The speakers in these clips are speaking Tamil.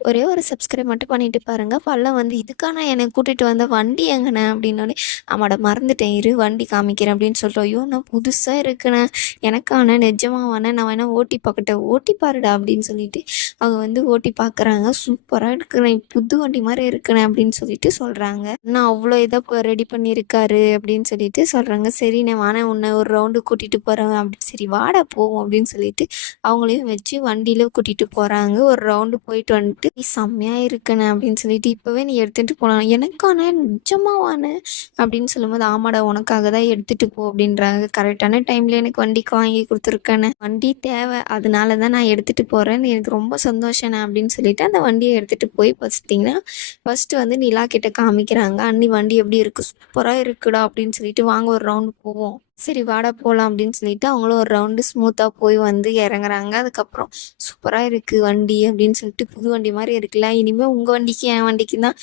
ஒரே ஒரு சப்ஸ்கிரைப் மட்டும் பண்ணிட்டு பாருங்க. பள்ளம் வந்து இதுக்கான என்னை கூட்டிட்டு வந்த வண்டி எங்கண்ணே அப்படின்னோடனே, ஆமாடா மறந்துட்டேன் இரு வண்டி காமிக்கிறேன் அப்படின்னு சொல்லிட்டு, ஐயோ நான் புதுசா இருக்குண்ணே, எனக்காண்ணே நிஜமாவாண்ணே நான் வேணா ஓட்டி பார்க்கட்டேன், ஓட்டி பாருடா அப்படின்னு சொல்லிட்டு அவங்க வந்து ஓட்டி பார்க்குறாங்க. சூப்பராக இருக்குண்ணே, புது வண்டி மாதிரி இருக்குண்ணே அப்படின்னு சொல்லிட்டு சொல்கிறாங்க. நான் அவ்வளோ இதாக இப்போ ரெடி பண்ணியிருக்காரு அப்படின்னு சொல்லிட்டு சொல்கிறாங்க. சரிண்ணே வாண்ணே உன்னை ஒரு ரவுண்டு கூட்டிகிட்டு போகிறேன் அப்படி சரி வாடா போவோம் அப்படின்னு சொல்லிட்டு அவங்களையும் வச்சு வண்டியில கூட்டிட்டு போறாங்க. ஒரு ரவுண்டு போயிட்டு வந்துட்டு, "நீ செம்மையா இருக்கண்ணே" அப்படின்னு சொல்லிட்டு, "இப்பவே நீ எடுத்துட்டு போலாம்." "எனக்காண்ணே? நிஜமாவாண்ணே?" அப்படின்னு சொல்லும்போது, "ஆமாடா உனக்காக தான் எடுத்துட்டு போ" அப்படின்றாங்க. "கரெக்டான டைம்ல எனக்கு வண்டிக்கு வாங்கி குடுத்துருக்கண்ணே. வண்டி தேவை. அதனால தான் நான் எடுத்துட்டு போறேன். எனக்கு ரொம்ப சந்தோஷண்ணே" அப்படின்னு சொல்லிட்டு அந்த வண்டிய எடுத்துட்டு போய் பாத்தீங்கன்னா, ஃபர்ஸ்ட்டு வந்து நிலா கிட்ட காமிக்கிறாங்க. "அண்ணி வண்டி எப்படி இருக்கு?" "சூப்பரா இருக்குடா" அப்படின்னு சொல்லிட்டு, "வாங்க ஒரு ரவுண்டு போவோம்." சரி வாடா போலாம் அப்படின்னு சொல்லிட்டு அவங்களும் ஒரு ரவுண்டு ஸ்மூத்தா போய் வந்து இறங்குறாங்க. அதுக்கப்புறம் சூப்பரா இருக்கு வண்டி அப்படின்னு சொல்லிட்டு, புது வண்டி மாரி இருக்குல்ல. இனிமே உங்க வண்டிக்கு என் வண்டிக்கும் தான்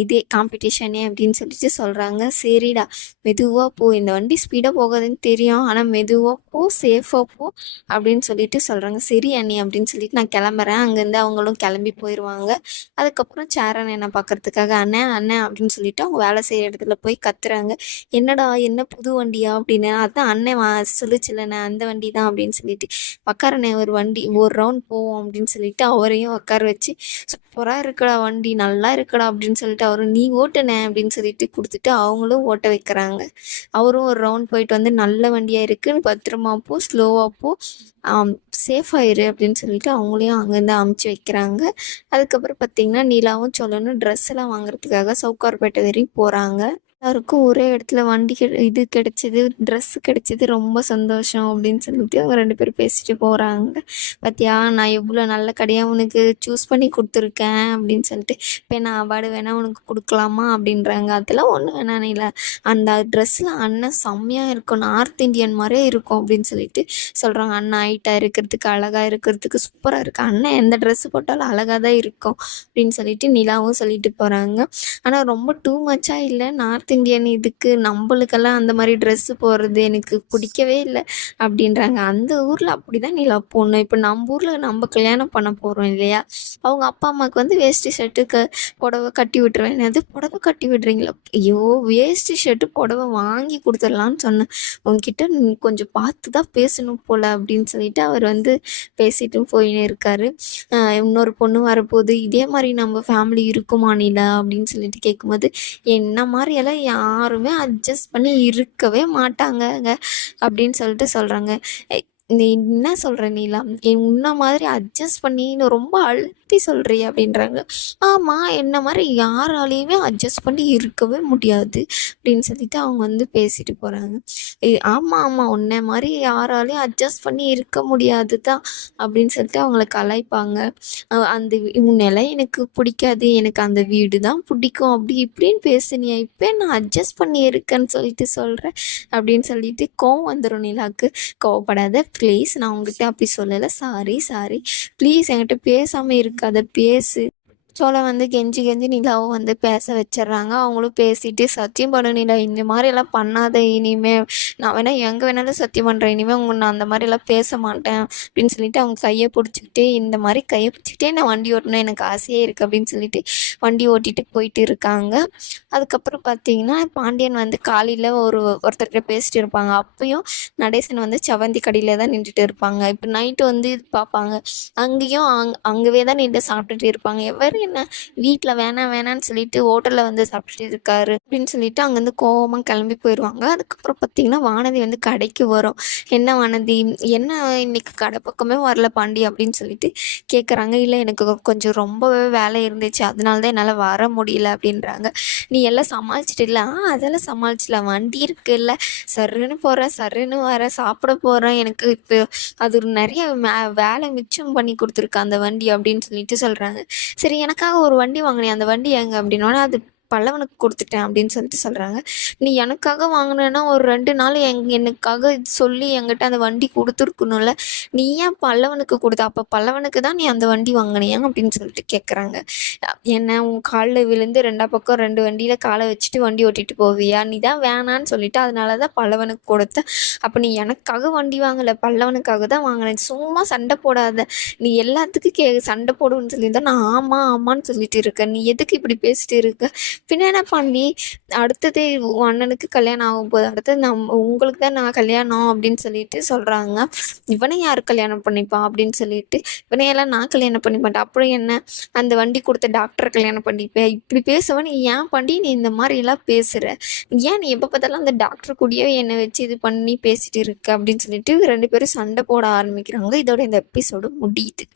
இதே காம்படிஷனே அப்படின்னு சொல்லிட்டு சொல்றாங்க. சரிடா மெதுவா போ. இந்த வண்டி ஸ்பீடா போகாதுன்னு தெரியும். ஆனா மெதுவா போ, சேஃபா போ அப்படின்னு சொல்லிட்டு சொல்றாங்க. சரி அண்ணி அப்படின்னு சொல்லிட்டு நான் கிளம்புறேன். அங்கேருந்து அவங்களும் கிளம்பி போயிருவாங்க. அதுக்கப்புறம் சேரன் என்ன பார்க்கறதுக்காக அண்ணன் அண்ணன் அப்படின்னு சொல்லிட்டு அவங்க வேலை செய்யற இடத்துல போய் கத்துறாங்க. என்னடா என்ன புது வண்டியா அப்படின்னு. அதான் அண்ணன் சொல்லுச்சுல்லண்ணே அந்த வண்டி தான் அப்படின்னு சொல்லிட்டு, உக்காருண்ணே ஒரு வண்டி ஒரு ரவுண்ட் போவோம் அப்படின்னு சொல்லிட்டு அவரையும் உட்கார வச்சு, சூப்பராக இருக்குடா வண்டி நல்லா இருக்குடா அப்படின்னு சொல்லிட்டு அவரும் நீ ஓட்டுனே அப்படின்னு சொல்லிட்டு கொடுத்துட்டு அவங்களும் ஓட்ட வைக்கிறாங்க. அவரும் ஒரு ரவுண்ட் போயிட்டு வந்து நல்ல வண்டியாக இருக்குன்னு பத்திரமா போ ஸ்லோவாக போ சேஃபாயிரு அப்படின்னு சொல்லிட்டு அவங்களையும் அங்கேருந்து அமுச்சு வைக்கிறாங்க. அதுக்கப்புறம் பார்த்தீங்கன்னா நிலாவும் சொல்லணும் ட்ரெஸ் எல்லாம் வாங்குறதுக்காக சவுகார்பேட்டை வரையும் போகிறாங்க. எல்லாருக்கும் ஒரே இடத்துல வண்டி இது கிடைச்சது, ட்ரெஸ்ஸு கிடைச்சது ரொம்ப சந்தோஷம் அப்படின்னு சொல்லிட்டு அவங்க 2 பேரும் பேசிட்டு போறாங்க. "பாத்தியா நான் எவ்வளோ நல்ல கடையா உனக்கு சூஸ் பண்ணி குடுத்துருக்கேன்" அப்படின்னு சொல்லிட்டு, "இப்போ நான் அவார்டு வேணா உனக்கு குடுக்கலாமா?" அப்படின்றாங்க. "அதெல்லாம் ஒண்ணும் வேணாம் நீலா, அந்த ட்ரெஸ்ஸில அண்ணன் செம்மையா இருக்கும். நார்த் இந்தியன் மாரியே இருக்கும்" அப்படின்னு சொல்லிட்டு சொல்றாங்க. "அண்ணன் ஹைட்டா இருக்கிறதுக்கு, அழகா இருக்கிறதுக்கு சூப்பரா இருக்கு. அண்ணன் எந்த ட்ரெஸ் போட்டாலும் அழகா தான் இருக்கும்" அப்படின்னு சொல்லிட்டு நிலாவும் சொல்லிட்டு போறாங்க. ஆனா ரொம்ப டூ மச்சா இல்ல, நார்த் இந்தியன் இதுக்கு நம்பளுக்கெல்லாம் அந்த மாரி ட்ரெஸ்ஸு போடுறது எனக்கு பிடிக்கவே இல்ல அப்படின்றாங்க. அந்த ஊர்ல அப்படிதான் நிலா போடணும். இப்ப நம்ப ஊர்ல நம்ப கல்யாணம் பண்ண போறோம் இல்லையா? அவங்க அப்பா, அம்மாவுக்கு வந்து வேஷ்டி ஷர்ட்டு புடவ கட்டி விட்டுருவேன். என்னது புடவ கட்டி விடுறீங்களா? ஐயோ! வேஷ்டி ஷர்ட்டு புடவ வாங்கி குடுத்துடலான்னு சொன்னேன். உன்கிட்ட நீ கொஞ்சம் பார்த்து தான் பேசணும் போல அப்படின்னு சொல்லிட்டு அவர் வந்து பேசிட்டும் போயின்னே இருக்காரு. இன்னொரு பொண்ணு வரப்போகுது. இதே மாரி நம்ம ஃபேமிலி இருக்குமா நிலா? அப்படின்னு சொல்லிட்டு கேட்கும்போது, என்ன மாரியெல்லாம் யாருமே அட்ஜஸ்ட் பண்ணி இருக்கவே மாட்டாங்கங்க அப்படின்னு சொல்லிட்டு சொல்றாங்க. நீ என்ன சொல்ற நீலா? உன்ன மாதிரி அட்ஜஸ்ட் பண்ணி நீ ரொம்ப அழுத்தி சொல்றியே அப்படின்றாங்க. ஆமா, என்ன மாரி யாராலயுமே அட்ஜஸ்ட் பண்ணி இருக்கவே முடியாது அப்படின்னு சொல்லிட்டு அவங்க வந்து பேசிட்டு போறாங்க. ஆமா, ஆமா உன்ன மாரி யாராலயும் அட்ஜஸ்ட் பண்ணி இருக்க முடியாது தான் அப்படின்னு சொல்லிட்டு அவங்கள கலாய்ப்பாங்க. அந்த உன்னெல்லாம் எனக்கு பிடிக்காது. எனக்கு அந்த வீடு தான் பிடிக்கும். அப்படி இப்படின்னு பேசுனியே. இப்ப நான் அட்ஜஸ்ட் பண்ணி இருக்கேன்னு சொல்லிட்டு சொல்றேன். அப்படின்னு சொல்லிட்டு கோவம் வந்துரும் நிலாக்கு. கோவப்படாத ப்ளீஸ். நான் உன்கிட்ட அப்படி சொல்லல. Sorry, sorry. ப்ளீஸ் என்கிட்ட பேசாம இருக்காத. பேசு. சோளம் வந்து கெஞ்சி கெஞ்சி நிலாவும் வந்து பேச வச்சிடுறாங்க. அவங்களும் பேசிட்டு சத்தியம் பண்ணு நிலா இந்த மாதிரியெல்லாம் பண்ணாத இனிமே. நான் வேணா எங்கே வேணாலும் சத்தியம் பண்ணுறேன். இனிமேல் நான் அந்த மாதிரிலாம் பேச மாட்டேன் அப்படின்னு சொல்லிட்டு அவங்க கையை பிடிச்சிக்கிட்டே இந்த மாதிரி கையை பிடிச்சிக்கிட்டே நான் வண்டி ஓட்டணும் எனக்கு ஆசையே இருக்குது அப்படின்னு சொல்லிட்டு வண்டி ஓட்டிகிட்டு போயிட்டு இருக்காங்க. அதுக்கப்புறம் பார்த்தீங்கன்னா பாண்டியன் வந்து காலையில் ஒருத்தர்கிட்ட பேசிட்டு இருப்பாங்க. அப்பயும் நடேசன் வந்து செவந்தி கடையில் தான் நின்றுட்டு இருப்பாங்க. இப்போ நைட்டு வந்து பார்ப்பாங்க. அங்கேயும் அங்கவே தான் நின்று சாப்பிட்டுட்டு இருப்பாங்க. எவர் என்ன வீட்டில் வேணாம் வேணான்னு சொல்லிட்டு ஹோட்டலில் வந்து சாப்பிட்டுட்டு இருக்காரு அப்படின்னு சொல்லிட்டு அங்கேருந்து கோவமாக கிளம்பி போயிடுவாங்க. அதுக்கப்புறம் பார்த்தீங்கன்னா வானதி வந்து கடைக்கு வரும். என்ன வானதி என்ன இன்னைக்கு கடை பக்கமே வரல பாண்டி அப்படின்னு சொல்லிட்டு கேட்குறாங்க. இல்லை எனக்கு கொஞ்சம் ரொம்பவே வேலை இருந்துச்சு அதனால தான் என்னால் வர முடியல அப்படின்றாங்க. நீ எல்லாம் சமாளிச்சிட்டில்ல? அதெல்லாம் சமாளிச்சிடலாம் வண்டி இருக்குல்ல சர்ருன்னு போகிறேன் சர்ருன்னு வரேன் சாப்பிட போகிறேன் எனக்கு இப்போ அது ஒரு நிறைய வேலை மிச்சம் பண்ணி கொடுத்துருக்கு அந்த வண்டி அப்படின்னு சொல்லிட்டு சொல்கிறாங்க. சரி எனக்காக ஒரு வண்டி வாங்கினேன் அந்த வண்டி எங்கே அப்படின்னோடனே அது பல்லவனுக்கு கொடுத்துட்டேன் அப்படின்னு சொல்லிட்டு சொல்கிறாங்க. நீ எனக்காக வாங்கினேன்னா ஒரு 2 நாள் எனக்காக சொல்லி என்கிட்ட அந்த வண்டி கொடுத்துருக்கணும்ல. நீ ஏன் பல்லவனுக்கு கொடுத்த? அப்போ பல்லவனுக்கு தான் நீ அந்த வண்டி வாங்கினியா அப்படின்னு சொல்லிட்டு கேட்குறாங்க. என்ன உன் காலில் விழுந்து 2 பக்கம் 2 வண்டியில் காலை வச்சுட்டு வண்டி ஓட்டிட்டு போவியா? நீ தான் வேணான்னு சொல்லிட்டு அதனால தான் பல்லவனுக்கு கொடுத்த. அப்போ நீ எனக்காக வண்டி வாங்கலை, பல்லவனுக்காக தான் வாங்கினேன். சும்மா சண்டை போடாத. நீ எல்லாத்துக்கும் சண்டை போடுன்னு சொல்லியிருந்தா நான் ஆமாம் ஆமான்னு சொல்லிட்டு இருக்கேன். நீ எதுக்கு இப்படி பேசிட்டு இருக்க? பின்ன என்ன பண்ணி அடுத்தது உன் அண்ணனுக்கு கல்யாணம் ஆகும் போது அடுத்தது உங்களுக்கு தான் நான் கல்யாணம் அப்படின்னு சொல்லிட்டு சொல்கிறாங்க. இவனை யார் கல்யாணம் பண்ணிப்பா அப்படின்னு சொல்லிட்டு, இவனையெல்லாம் நான் கல்யாணம் பண்ணி மாட்டேன். அப்புறம் என்ன, அந்த வண்டி கொடுத்த டாக்டரை கல்யாணம் பண்ணிப்பேன். இப்படி பேசுவ நீ ஏன் பண்ணி நீ இந்த மாதிரிலாம் பேசுகிற? ஏன் நீ எப்போ பார்த்தாலும் அந்த டாக்டர் கூடயே என்னை வச்சு இது பண்ணி பேசிட்டு இருக்க அப்படின்னு சொல்லிட்டு 2 பேரும் சண்டை போட ஆரம்பிக்கிறாங்க. இதோட இந்த எபிசோடு முடியுது.